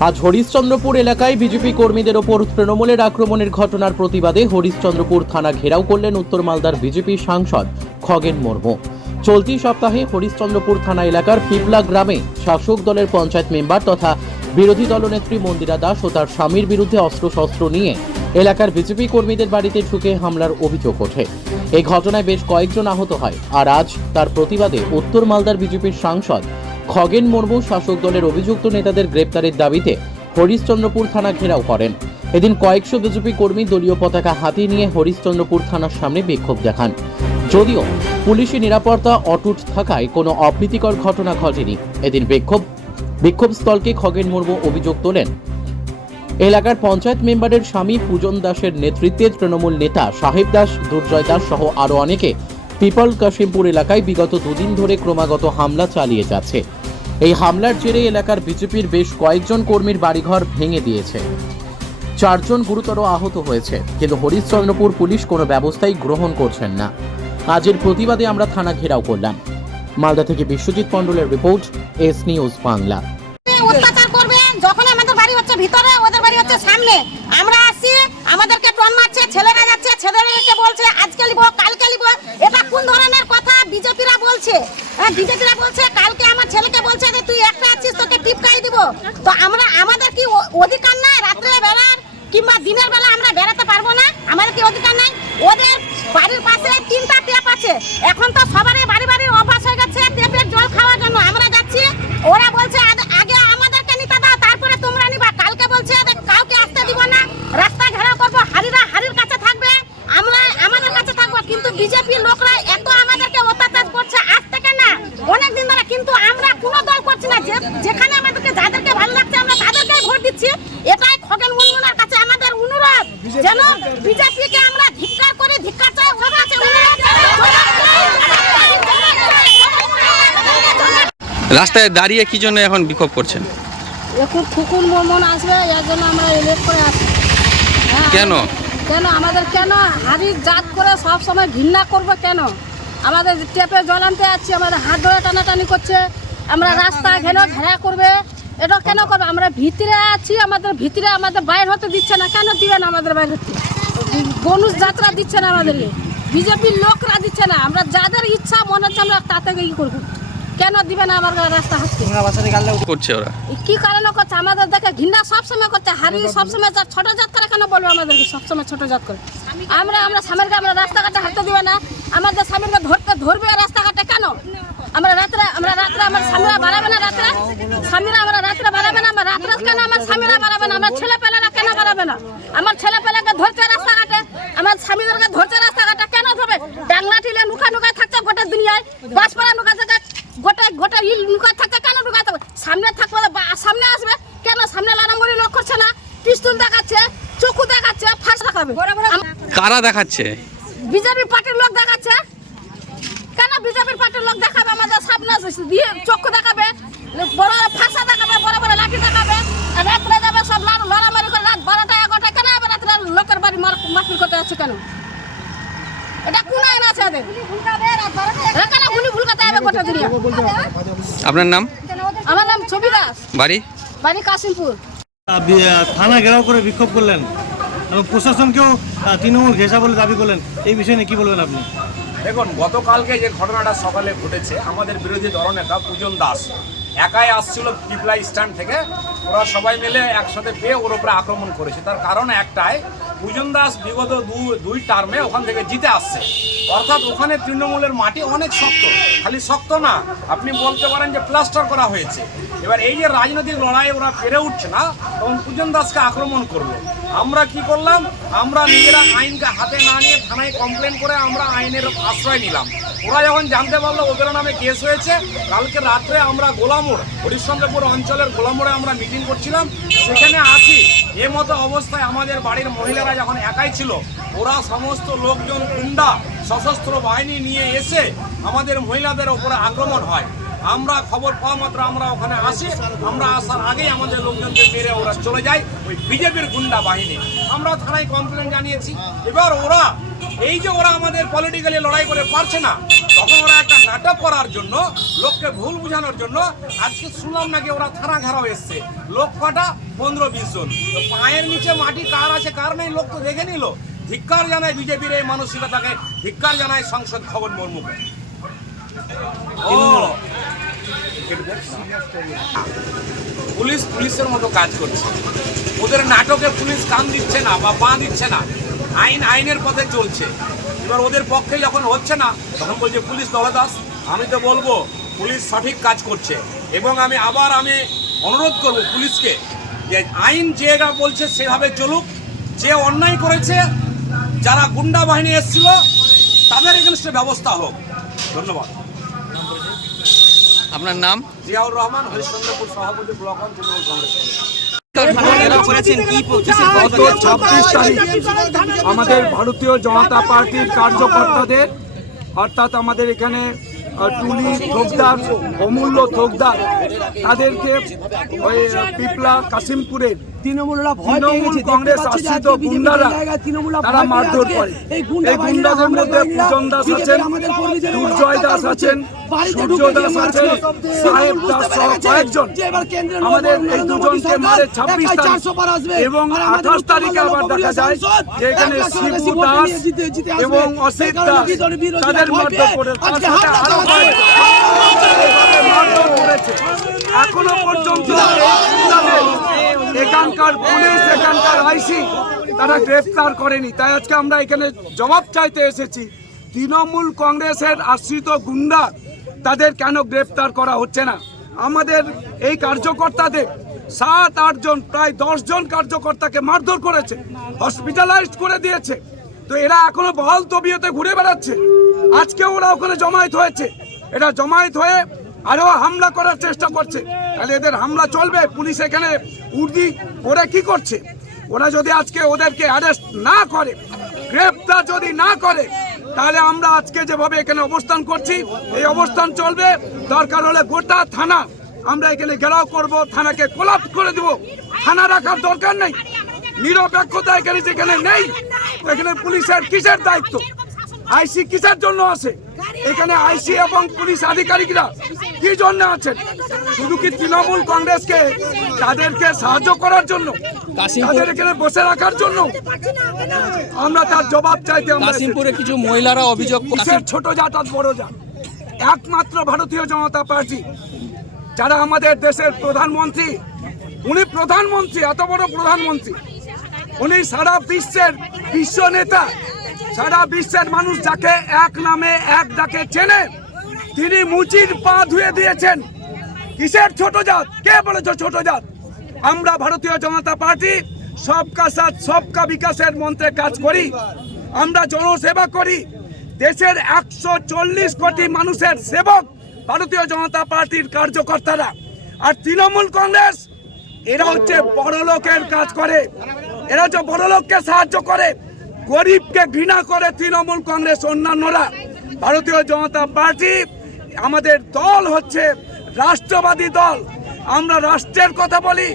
আজ হরিশ্চন্দ্রপুর এলাকায় বিজেপি কর্মীদের ওপর তৃণমূলের আক্রমণের ঘটনার প্রতিবাদে হরিশ্চন্দ্রপুর থানা ঘেরাও করলেন উত্তর মালদার বিজেপি সাংসদ খগেন মুর্মু। চলতি সপ্তাহে হরিশ্চন্দ্রপুর থানা এলাকার পিপলা গ্রামে শাসক দলের পঞ্চায়েত মেম্বার তথা বিরোধী দলনেত্রী মন্দিরা দাস ও তার স্বামীর বিরুদ্ধে অস্ত্রশস্ত্র নিয়ে এলাকার বিজেপি কর্মীদের বাড়িতে ঢুকে হামলার অভিযোগ ওঠে। এই ঘটনায় বেশ কয়েকজন আহত হয় আর আজ তার প্রতিবাদে উত্তর মালদার বিজেপির সাংসদ খগেন মুর্মু শাসক দলের অভিযুক্ত নেতাদের গ্রেপ্তারের দাবিতে হরিশ্চন্দ্রপুর থানা ঘেরাও করেন। এদিন কয়েকশো বিজেপি কর্মী দলীয় পতাকা হাতে নিয়ে হরিশ্চন্দ্রপুর থানার সামনে বিক্ষোভ দেখান। যদিও পুলিশি নিরাপত্তা অটুট থাকায় কোনো অপ্রীতিকর ঘটনা ঘটেনি। এদিন বিক্ষোভ বিক্ষোভস্থলকে খগেন মুর্মু অভিযোগ তোলেন। এলাকার পঞ্চায়েত মেম্বারের স্বামী পূজন দাসের নেতৃত্বে তৃণমূল নেতা সাহেব দাস, দুর্জয় দাস সহ আরও অনেকে পিপল কাশিমপুর এলাকায় বিগত দুদিন ধরে ক্রমাগত হামলা চালিয়ে যাচ্ছে। এই হামলার জেরে এলাকার বিজেপির বেশ কয়েকজন কর্মীর বাড়িঘর ভেঙে দিয়েছে। চারজন গুরুতর আহত হয়েছে, কিন্তু হরিশ্চন্দ্রপুর পুলিশ কোনো ব্যবস্থাই গ্রহণ করছেন না। আজের প্রতিবাদে আমরা থানা ঘেরাও করলাম। মালদা থেকে বিশ্বজিৎ মণ্ডলের রিপোর্ট, এস নিউজ বাংলা। যখন আমাদের বাড়ি হচ্ছে ভিতরে, ওদের বাড়ি হচ্ছে সামনে। আমরা আসছি আমাদেরকে টন মারছে ছেলেরা যাচ্ছে ছেলেদেরকে বলছে, আজকে লিব, কালকে লিব। এটা কোন ধরনের কথা? বিজেপিরা বলছে। হ্যাঁ বিজেপিরা বলছে, কালকে আমার ছেলেকে বলছে যে, তুই একটা আছিস, তোকে টিপকাই দিব। তো আমরা, আমাদের কি অধিকার নাই রাত্রে বেলার, কিংবা দিনের বেলা আমরা বেড়াতে পারব না? আমাদের কি অধিকার নাই? ওদের বাড়ির পাশে তিনটা ট্যাপ আছে। এখন তো সবারই বাড়ি বাড়ি অভ্যাস হয়ে গেছে ট্যাপের জল খাওয়ার জন্য। আমরা যাচ্ছি, ওরা বলছে আদ- আগে আমাদেরকে নিতে দাও তারপরে তোমরা নিবা কালকে বলছে যে কাউকে আসতে দিব না রাস্তা ঘেরাও করব হারিরা হারির কাছে থাকবে আমরা আমাদের কাছে থাকব কিন্তু বিজেপি লোকরা এত আমাদেরকে অত্যাচার করছে আজ থেকে না অনেক দিন ধরে কিন্তু আমরা কোনো দল করছি না যে- যেখানে আমাদেরকে যাদেরকে ভালো লাগছে আমরা তাদেরকেই ভোট দিচ্ছি এটাই খগেন মুনমুনার কাছে আমাদের অনুরোধ যেন বিজেপিকে আমরা ধিক্কার করে ধিক্কার চাই ওর কাছে রাস্তায় দাঁড়িয়ে কি জন্য এখন বিক্ষোভ করছেন এখন খুকুন মন আসবে এর জন্য আমরা ইলেক্ট করে আসি হ্যাঁ, কেন কেন? আমাদের কেন হাড়ির জাত করে সব সময় ঘৃণা করবে কেন? আমাদের টেপে জল আনতে যাচ্ছি আমাদের হাত ধরে টানাটানি করছে আমরা রাস্তা ঘেরো ঘেরা করবে এটা কেন করবে? আমরা ভিতরে আছি আমাদের ভিতরে আমাদের বাইর হতে দিচ্ছে না কেন দিবে না আমাদের বাইরে হতে? গনুষ যাত্রা দিচ্ছে না আমাদেরকে বিজেপির লোকরা দিচ্ছে না আমরা যাদের ইচ্ছা মনে হচ্ছে আমরা তাতে ই করব। কেন দিবে না আমার রাস্তা হাঁটতে করছে ওরা। কি কারণে করছে? আমাদের দেখে ঘৃণা সবসময় করছে হারি সবসময় যা- ছোট জাত করে কেন বলব আমাদেরকে? সবসময় ছোট জাত করে। আমরা আমরা স্বামীরকে আমরা রাস্তাঘাটে হাঁটতে দিবে না। আমাদের স্বামীরকে ধরতে ধরবে রাস্তাঘাটে কেন? আমরা রাত্রে আমরা রাত্রে আমার স্বামীরা বাড়াবে না রাত্রে? স্বামীরা আমরা রাত্রে বাড়াবে না? আমার রাত্রে কেন আমার স্বামীরা বাড়াবে না? আমার ছেলে পেলেরা কেন বাড়াবে না? আমার ছেলে পেলেকে ধরছে রাস্তাঘাটে। আমার স্বামীদেরকে ধরছে রাস্তাঘাটে কেন ধরবে ডাংলা টিলে নুকা নুকায় থাকছে গোটা দুনিয়ায় বাসপাড়া নুকা থাকে গোটা গোটা ইল নুকা থাকছে কেন নুকা থাকবে সামনে থাকবে না, বা- সামনে আসবে কেন সামনে লারামুড়ি লোক করছে না পিস্তুল দেখাচ্ছে চক্ষু দেখাচ্ছে ফাঁস দেখাবে কারা দেখাচ্ছে? বিজেপি পার্টির লোক দেখাচ্ছে। কেন বিজেপির পার্টির লোক দেখাবে? আমাদের সামনে দিয়ে চক্ষু দেখাবে বড় বড় ফাঁসা দেখাবে বড় বড় লাঠি দেখাবে আর রাত্রে যাবে সব লাড়- লড়ামারি করে রাত বারোটা এগারোটা কেন আবার রাত্রে লোকের বাড়ি মার মারপিট করতে যাচ্ছে কেন? এটা কোন আইন আছে এদের? কেন গুলি ভুলকাতে হবে গোটা দুনিয়া? আপনার নাম? আমার নাম ছবি দাস। বাড়ি? বাড়ি কাশিমপুর। থানা ঘেরাও করে বিক্ষোভ করলেন? এবং প্রশাসনকেও তৃণমূল ঘেঁষা বলে দাবি করলেন। এই বিষয়ে নিয়ে কী বলবেন আপনি? দেখুন, গতকালকে যে ঘটনাটা সকালে ঘটেছে, আমাদের বিরোধী দলনেতা পূজন দাস একাই আসছিল পিপলাই স্ট্যান্ড থেকে ওরা সবাই মিলে একসাথে পেয়ে ওর উপরে আক্রমণ করেছে। তার কারণ একটাই পূজন দাস বিগত দুই টার্মে ওখান থেকে জিতে আসছে। অর্থাৎ ওখানে তৃণমূলের মাটি অনেক শক্ত। খালি শক্ত না, আপনি বলতে পারেন যে প্লাস্টার করা হয়েছে। এবার এই যে রাজনৈতিক লড়াই ওরা পেরে উঠছে না, তখন পূজন দাসকে আক্রমণ করল। আমরা কি করলাম? আমরা নিজেরা আইনকে হাতে না নিয়ে থানায় কমপ্লেন করে আমরা আইনের আশ্রয় নিলাম। ওরা যখন জানতে পারল ওদের নামে কেস হয়েছে, কালকে রাত্রে আমরা গোলামোড়, হরিশ্চন্দ্রপুর অঞ্চলের গোলামোড়ে আমরা মিটিং করছিলাম, সেখানে আছি। এ মতো অবস্থায় আমাদের বাড়ির মহিলারা যখন একাই ছিল, ওরা সমস্ত লোকজন গুন্ডা সশস্ত্র বাহিনী নিয়ে এসে আমাদের মহিলাদের ওপরে আক্রমণ হয়। আমরা খবর পাওয়া মাত্র আমরা ওখানে আসি, আমরা আসার আগেই আমাদের লোকজনকে মেরে ওরা চলে যায়, ওই বিজেপির গুন্ডা বাহিনী। আমরা থানায় কমপ্লেন জানিয়েছি। এবার ওরা, এই যে ওরা আমাদের পলিটিক্যালি লড়াই করে পারছে না, তখন ওরা একটা নাটক করার জন্য, লোককে ভুল বোঝানোর জন্য আজকে শুনলাম নাকি ওরা থানা ঘেরাও এসছে। লোক কটা? পনেরো, বিশ জন। পায়ের নিচে মাটি কার আছে, কার নেই, লোক তো দেখে নিল। ধিক্কার জানায় বিজেপির এই মানসিকতাকে, ধিক্কার জানায় সংসদ খবর মুর্মুকে। ও, পুলিশ পুলিশের মতো কাজ করছে। ওদের নাটকে পুলিশ কান দিচ্ছে না বা পা দিচ্ছে না। আইন, আইনের পথে চলছে। এবার ওদের পক্ষে যখন হচ্ছে না তখন বলছে পুলিশ দলদাস আমি তো বলব পুলিশ সঠিক কাজ করছে। এবং আমি আবার আমি অনুরোধ করব পুলিশকে যে আইন যেটা বলছে সেভাবে চলুক। যে অন্যায় করেছে যারা গুন্ডা বাহিনী এসেছিল তাদের এগেনস্টে ব্যবস্থা হোক। ধন্যবাদ। আপনার নাম? জিয়াউর রহমান হরিশ্চন্দ্রপুর সভাপতি ব্লক তৃণমূল কংগ্রেস কমিটি। ছাব্বিশ তারিখ আমাদের ভারতীয় জনতা পার্টির কার্যকর্তাদের অর্থাৎ আমাদের এখানে টুলি থোকদার অমূল্য থোকদার তাদেরকে ওই পিপলা কাশিমপুরের তৃণমূলরা ভয় পেয়ে গেছে কংগ্রেস দেখতে পাচ্ছি যে আশ্রিত গুন্ডারা তারা মারধর করে। এই গুন্ডা এই বাহিনীরা গুন্ডাদের মধ্যে পূজন দাস আছেন আমাদের কর্মীদের উপর দুর্জয় দাস আছেন সূর্য দাস আছেন সাহেব দাস সহ কয়েকজন। যে এবার কেন্দ্রের আমাদের এই দুজনকে মারে ছাব্বিশ তারিখ 400 পার আসবে। এবং আঠাশ তারিখে আবার দেখা যায় যে এখানে শিবু দাস। এবং অসিত দাস তাদের মারধর করে তার সাথে আরও মারধর করেছে। এখনও পর্যন্ত এখানকার পুলিশ এখানকার আইসি তারা গ্রেফতার করেনি। তাই আজকে আমরা এখানে জবাব চাইতে এসেছি। তৃণমূল কংগ্রেসের আশ্রিত গুন্ডা তাদের কেন গ্রেফতার করা হচ্ছে না? আমাদের এই কার্যকর্তাদের সাত আটজন প্রায় দশ জন কার্যকর্তাকে মারধর করেছে হসপিটালাইজড করে দিয়েছে। তো এরা এখনও বহাল তবিয়তে ঘুরে বেড়াচ্ছে। আজকে ওরা ওখানে জমায়েত হয়েছে। এটা জমায়েত হয়ে আরও হামলা করার চেষ্টা করছে। তাহলে এদের হামলা চলবে? পুলিশ এখানে উর্দি? ওরা কি করছে? ওরা যদি আজকে ওদেরকে অ্যারেস্ট না করে, গ্রেপ্তার যদি না করে, তাহলে আমরা আজকে যেভাবে এখানে অবস্থান করছি, এই অবস্থান চলবে। দরকার হলে গোটা থানা, আমরা এখানে ঘেরাও করব, থানাকে কোলাপ করে দেব। থানা রাখার দরকার নেই। নিরপেক্ষতা এখানে যেখানে নেই, এখানে পুলিশের কিসের দায়িত্ব? আইসি কিসের জন্য আছে এখানে আইসি এবং পুলিশ আধিকারিকরা কি জন্য আছেন? শুধু কি তৃণমূল কংগ্রেসকে তাদেরকে সাহায্য করার জন্য? তাদের এখানে বসে রাখার জন্য? আমরা তার জবাব চাইতে কাশিমপুরে কিছু মহিলারা অভিযোগ ছোট জাত আর বড় জাত? একমাত্র ভারতীয় জনতা পার্টি। যারা আমাদের দেশের প্রধানমন্ত্রী উনি প্রধানমন্ত্রী এত বড় প্রধানমন্ত্রী। উনি সারা বিশ্বের বিশ্ব নেতা। সারা বিশ্বের মানুষ যাকে এক নামে এক ডাকে চেনে, তিনি মুচির পা ধুয়ে দিয়েছেন। কিসের ছোট জাত? কে বলেছ ছোট জাত? আমরা ভারতীয় জনতা পার্টি, সবকা সাথ, সবকা বিকাশের মন্ত্রে কাজ করি। আমরা জনসেবা করি। দেশের একশো চল্লিশ কোটি মানুষের সেবক ভারতীয় জনতা পার্টির কার্যকর্তারা। আর তৃণমূল কংগ্রেস, এরা হচ্ছে বড় লোকের কাজ করে। এরা হচ্ছে বড় লোককে সাহায্য করে। গরিবকে ঘৃণা করে তৃণমূল কংগ্রেস অন্যান্যরা, ভারতীয় জনতা পার্টি, আমাদের দল হচ্ছে রাষ্ট্রবাদী দল। আমরা রাষ্ট্রের কথা বলি,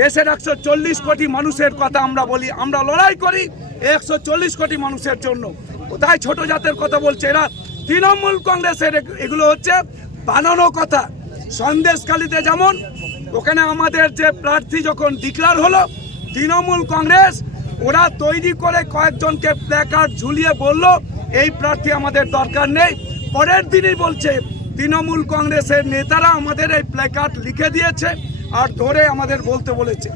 দেশের একশো চল্লিশ কোটি মানুষের কথা আমরা বলি, আমরা লড়াই করি একশো চল্লিশ কোটি মানুষের জন্য। কোথায় ছোট জাতের কথা বলছে এরা। তৃণমূল কংগ্রেসের এগুলো হচ্ছে বানানো কথা। সন্দেশখালিতে যেমন, ওখানে আমাদের যে প্রার্থী যখন ডিক্লার হলো, তৃণমূল কংগ্রেস ওরা তৈরি করে কয়েকজনকে প্ল্যাকার্ড ঝুলিয়ে বলল, এই প্রার্থী আমাদের দরকার নেই। পরের দিনই বলছে, তৃণমূল কংগ্রেসের নেতারা আমাদের এই প্ল্যাকার্ড লিখে দিয়েছে আর ধরে আমাদের বলতে বলেছে।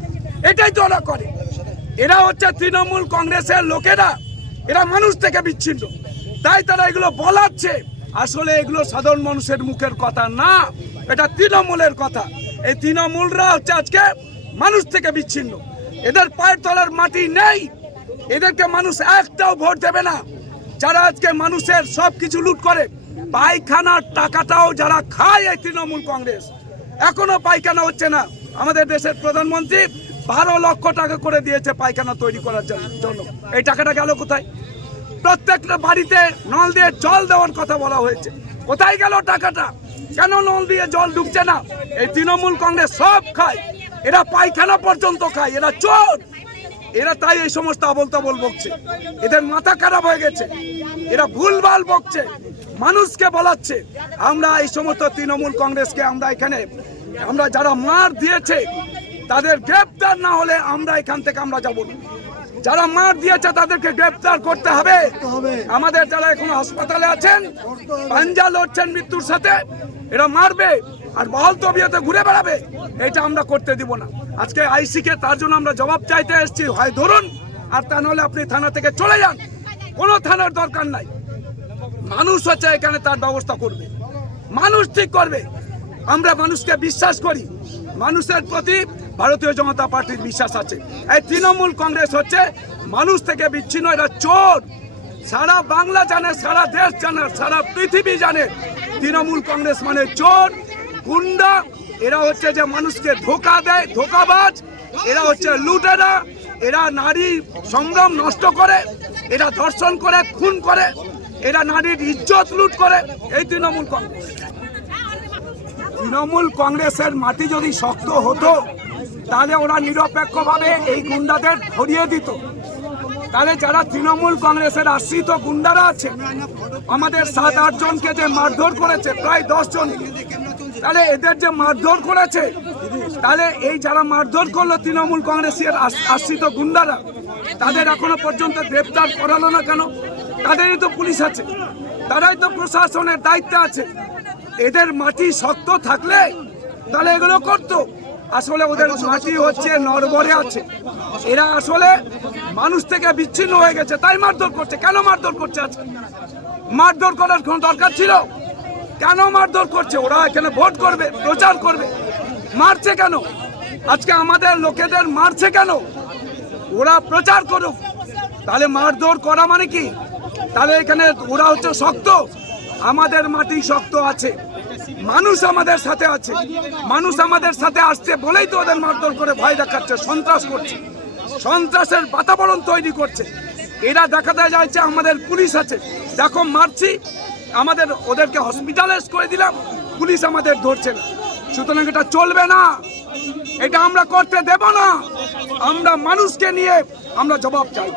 এটাই তো ওরা করে। এরা হচ্ছে তৃণমূল কংগ্রেসের লোকেরা। এরা মানুষ থেকে বিচ্ছিন্ন। তাই তারা এগুলো বলাচ্ছে। আসলে এগুলো সাধারণ মানুষের মুখের কথা না। এটা তৃণমূলের কথা। এই তৃণমূলরা হচ্ছে আজকে মানুষ থেকে বিচ্ছিন্ন। এদের পায়ের তলার মাটি নেই। এদেরকে মানুষ একটাও ভোট দেবে না। যারা আজকে মানুষের সব কিছু লুট করে, পায়খানার টাকাটাও যারা খায় এই তৃণমূল কংগ্রেস। এখনও পায়খানা হচ্ছে না। আমাদের দেশের প্রধানমন্ত্রী বারো লক্ষ টাকা করে দিয়েছে পায়খানা তৈরি করার জন্য। এই টাকাটা গেল কোথায়? প্রত্যেকটা বাড়িতে নল দিয়ে জল দেওয়ার কথা বলা হয়েছে। কোথায় গেল টাকাটা? কেন নল দিয়ে জল ঢুকছে না? এই তৃণমূল কংগ্রেস সব খায়। এরা পায়খানা পর্যন্ত খায় এরা চোর। এরা তাই এই সমস্ত আবল তাবল বকছে। এদের মাথা খারাপ হয়ে গেছে। এরা ভুলভাল বকছে। মানুষকে বলাচ্ছে আমরা এই সমস্ত তৃণমূল কংগ্রেসকে আমরা এখানে আমরা যারা মার দিয়েছে তাদের গ্রেপ্তার না হলে আমরা এখান থেকে আমরা যাব না। যারা মার দিয়েছে তাদেরকে গ্রেপ্তার করতে হবে। আমাদের যারা এখন হাসপাতালে আছেন পাঞ্জা লড়ছেন মৃত্যুর সাথে এরা মারবে। আর বহল তবিয়তে ঘুরে বেড়াবে, এটা আমরা করতে দিব না। আজকে আইসিকে তার জন্য আমরা জবাব চাইতে এসেছি, হয় ধরুন, আর তা নাহলে আপনি থানা থেকে চলে যান। কোনো থানার দরকার নাই। মানুষ হচ্ছে এখানে তার ব্যবস্থা করবে। মানুষ ঠিক করবে। আমরা মানুষকে বিশ্বাস করি। মানুষের প্রতি ভারতীয় জনতা পার্টির বিশ্বাস আছে। এই তৃণমূল কংগ্রেস হচ্ছে মানুষ থেকে বিচ্ছিন্ন, এরা চোর। সারা বাংলা জানে, সারা দেশ জানে সারা পৃথিবী জানে, তৃণমূল কংগ্রেস মানে চোর। গুন্ডা, এরা হচ্ছে যে মানুষকে ধোকা দেয়, ধোকাবাজ, এরা হচ্ছে লুটেরা, এরা নারী সংগ্রাম নষ্ট করে, এরা ধর্ষণ করে, খুন করে, এরা নারীর ইজ্জত লুট করে। এই তৃণমূল কংগ্রেস তৃণমূল কংগ্রেসের মাটি যদি শক্ত হতো, তাহলে ওরা নিরপেক্ষভাবে এই গুন্ডাদের ধরিয়ে দিত। তাহলে যারা তৃণমূল কংগ্রেসের আশ্রিত গুন্ডারা আছে, আমাদের সাত আট জনকে যে মারধর করেছে, প্রায় দশ তাহলে এদের যে মারধর করেছে, তাহলে এই যারা মারধর করল তৃণমূল কংগ্রেসের আশ- আশ্রিত গুন্ডারা, তাদের এখনও পর্যন্ত গ্রেপ্তার করালো না কেন? তাদেরই তো পুলিশ আছে, তারাই তো প্রশাসনের দায়িত্বে আছে। এদের মাটি শক্ত থাকলে তাহলে এগুলো করতো। আসলে ওদের মাটি হচ্ছে নরবরে আছে। এরা আসলে মানুষ থেকে বিচ্ছিন্ন হয়ে গেছে, তাই মারধর করছে। কেন মারধর করছে আজকে? মারধর করার কোনো দরকার ছিল? কেন মারধর করছে? ওরা এখানে ভোট করবে, প্রচার করবে। মারছে কেন? আজকে আমাদের লোকেদের মারছে কেন? ওরা প্রচার করুক। তাহলে মারধর করা মানে কি? তাহলে এখানে ওরা হচ্ছে শক্ত। আমাদের মাটি শক্ত আছে। মানুষ আমাদের সাথে আছে। মানুষ আমাদের সাথে আসছে বলেই তো ওদের মারধর করে ভয় দেখাচ্ছে, সন্ত্রাস করছে। সন্ত্রাসের বাতাবরণ তৈরি করছে। এরা দেখাতে যাচ্ছে আমাদের পুলিশ আছে। দেখো, মারছি আমাদের ওদেরকে হসপিটালাইজ করে দিলাম, পুলিশ আমাদের ধরছে না। সুতরাং এটা চলবে না। এটা আমরা করতে দেব না। আমরা মানুষকে নিয়ে আমরা জবাব চাই।